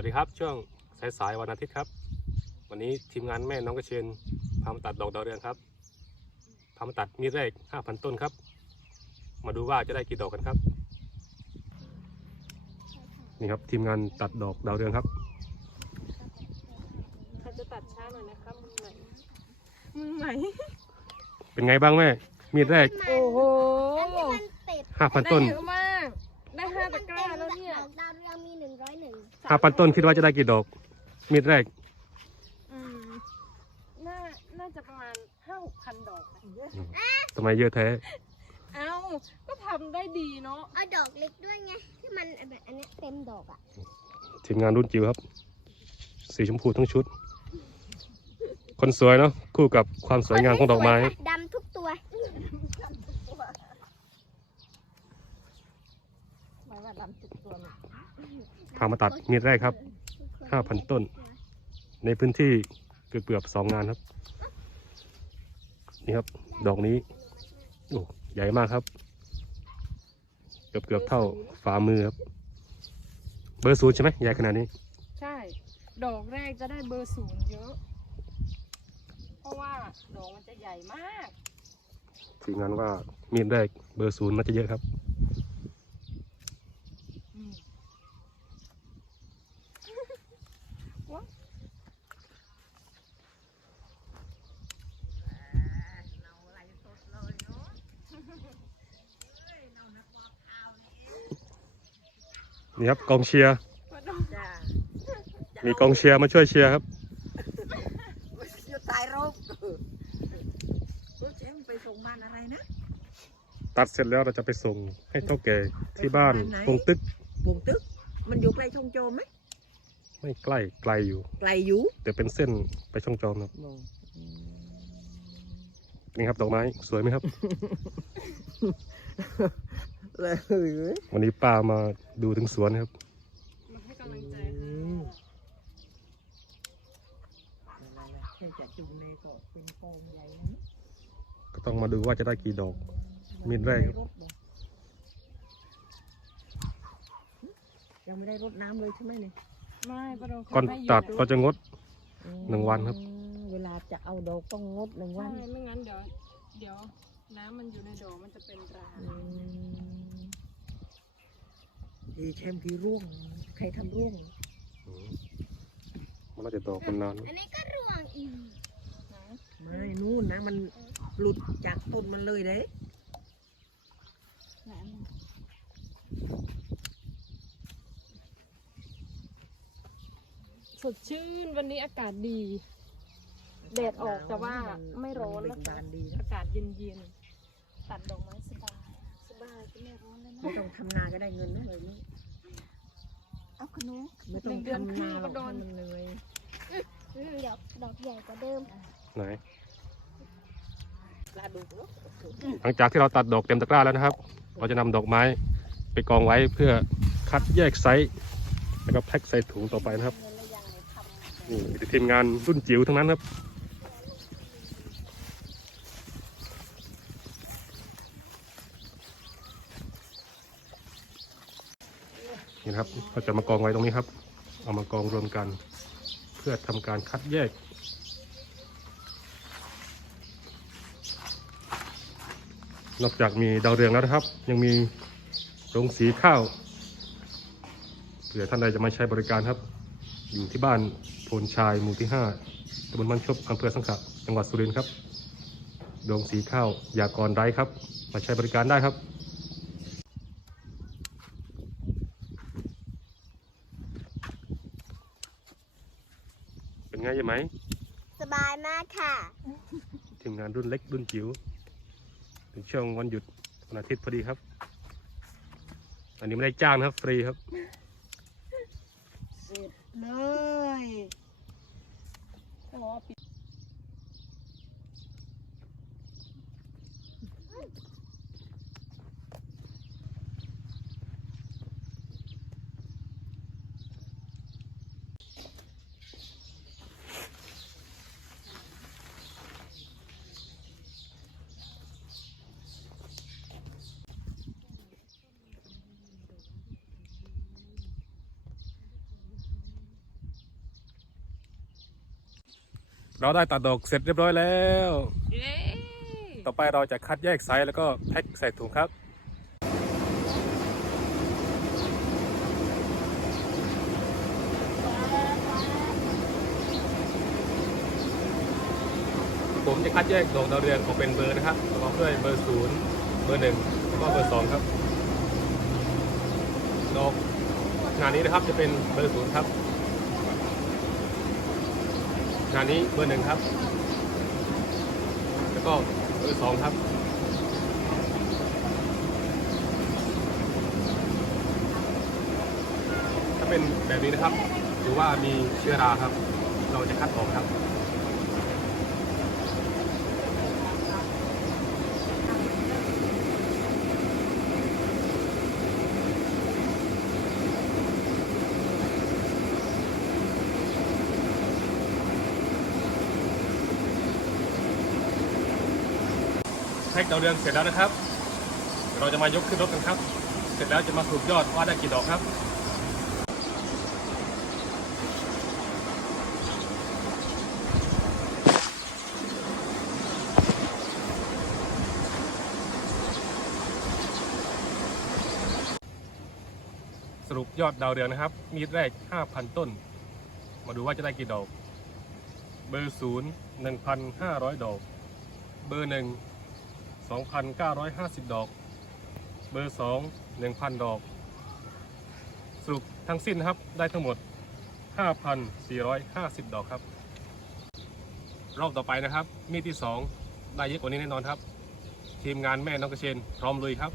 วัสดีครับ ช่วงสายๆวันอาทิตย์ครับ วันนี้ทีมงานแม่น้องกระเชนพามาตัดดอกดาวเรืองครับพามาตัดมีดแรก 5,000 ต้นครับ มาดูว่าจะได้กี่ดอกกันครับ นี่ครับทีมงานตัดดอกดาวเรืองครับเขาจะตัดช้าหน่อยนะครับมือใหม่มือใหม่เป็นไงบ้างแม่มีดแรกโอ้โหอันที่มันติด 5,000 ต้น ได้เยอะมาก ได้ห้าตะกร้าแล้วเนี่ยดอกดาวเรืองมีหนึ่งร้อยหนึ่ง5,000ต้นคิดว่าจะได้กี่ดอก มีดแรก อืมน่า น่าจะประมาณห้าหกพันดอกนะทำไมเยอะแท้ เอ้า ก็ทำได้ดีเนาะ เอาดอกเล็กด้วยไงที่มันแบบอันเนี้ยเต็มดอกอะทีมงานรุ่นจิ๋วครับ สีชมพูทั้งชุด คนสวยเนาะคู่กับความสวยงามของดอกไม้ ดำทุกตัว หมาย ว่าดำจุดตัวนะพามาตัดมีดแรกครับ 5,000 ต้น ในพื้นที่เกือบๆสองงานครับ นี่ครับ ดอกนี้โอ้ใหญ่มากครับ เกือบเกือบๆเท่าฝ่ามือครับ เบอร์ศูนย์ใช่ไหมใหญ่ขนาดนี้ ใช่ ดอกแรกจะได้เบอร์ศูนย์เยอะ เพราะว่าดอกมันจะใหญ่มากทีมงานว่ามีดแรกเบอร์ศูนย์น่าจะเยอะครับ นี่ครับกองเชียร์ว่าดอกจ้ามีกองเชียร์มาช่วยเชียร์ครับอยู่ตายรบรถเจ๊มไปส่งบ้านอะไรนะ ตัดเสร็จแล้วเราจะไปส่งให้เท่าแก่ที่บ้านปงตึกวงตึก มันอยู่ใกล้ช่องโจมไหมไม่ใกล้ไกลอยู่ ไกลอยู่แต่เป็นเส้นไปช่องจอมครับนี่ครับดอกไม้สวยไหมครับ เลยวันนี้ป้ามาดูถึงสวนครับมาให้กำลังใจแค่จะดูในก็เป็นกองใหญ่นะก็ต้องมาดูว่าจะได้กี่ดอกมีดแรกครับยังไม่ได้รดน้ำเลยใช่ไหมเนี่ยไม่ประดอกก่อนให้ตัดอยู่ก็จะงดหนึ่งวันครับ เวลาจะเอาดอกต้องงดหนึ่งวัใช่นไม่งั้นเดี๋ยวเดี๋ยวน้ำมันอยู่ในดอกมันจะเป็นราอืม ดีแชมป์ที่ร่วง ใครทำร่วงมันน่าจะดอกมันนานอันนี้ก็ร่วงอีกไม่นู่นนะมันหลุดจากต้นมันเลยเด้นะสดชื่นวันนี้อากาศดี แดดออกแต่ว่าไม่ร้อนนะคะบานดีนะ อากาศเย็นๆตัดดอกไม้สบา ไม่ร้อนเลยนะไม่ต้องทำนาก็ได้เงินนะเลยนี่เอาขนุนไม่ต้องทำนาหรอกให้มันเหนื่อยอืมดอกดอกใหญ่กว่าเดิมไหนปลาดุกเนอะหลังจากที่เราตัดดอกเต็มตะกร้าแล้วนะครับ เราจะนำดอกไม้ไปกองไว้เพื่อคัดแยกไซส์แล้วก็แพ็คใส่ถุงต่อไปนะครับ นี่มีทีมงานรุ่นจิ๋วทั้งนั้นครับ นี่ครับเราจะมากองไว้ตรงนี้ครับ เอามากองรวมกัน เพื่อทำการคัดแยก นอกจากมีดาวเรืองแล้วนะครับ ยังมีโรงสีข้าวเผื่อท่านใดจะมาใช้บริการครับ อยู่ที่บ้านโพนชายหมู่ที่5ตำบลมันชบอำเภอสังขะจังหวัดสุรินทร์ครับโรงสีข้าวยากรไร้ครับ มาใช้บริการได้ครับ เป็นไงยังไหม สบายมากค่ะ ทีมงานรุ่นเล็กรุ่นจิ๋วถึงช่วงวันหยุดวันอาทิตย์พอดีครับ อันนี้ไม่ได้จ้างนะครับ ฟรีครับ เสร็จเลยแต่ว่าปิด เราได้ตัดดอกเสร็จเรียบร้อยแล้วเย้ต่อไปเราจะคัดแยกไซส์แล้วก็แพ็คใส่ถุงครับผมจะคัดแยกดอกดาวเรืองออกเป็นเบอร์นะครับประกอบด้วยเบอร์ศูนย์เบอร์หนึ่งแล้วก็เบอร์สองครับ ดอกงานนี้นะครับจะเป็นเบอร์ศูนย์ครับ งานนี้เบอร์หนึ่งครับ แล้วก็เบอร์สองครับถ้าเป็นแบบนี้นะครับหรือว่ามีเชื้อราครับ เราจะคัดออกครับ พ็กดาวเรืองเสร็จแล้วนะครับ เราจะมายกขึ้นรถกันครับ เสร็จแล้วจะมาสรุปยอดว่าได้กี่ดอกครับสรุปยอดดาวเรืองนะครับ มีดแรก 5,000 ต้น มาดูว่าจะได้กี่ดอก เบอร์ศูนย์1,500 ดอก เบอร์หนึ่ง 2,950 ดอก เบอร์ 2 1,000 ดอก สรุปทั้งสิ้นครับได้ทั้งหมด 5,450 ดอกครับ รอบต่อไปนะครับ มีดที่ 2 ได้เยอะกว่านี้แน่นอนครับ ทีมงานแม่น้องกระเชนพร้อมลุยครับ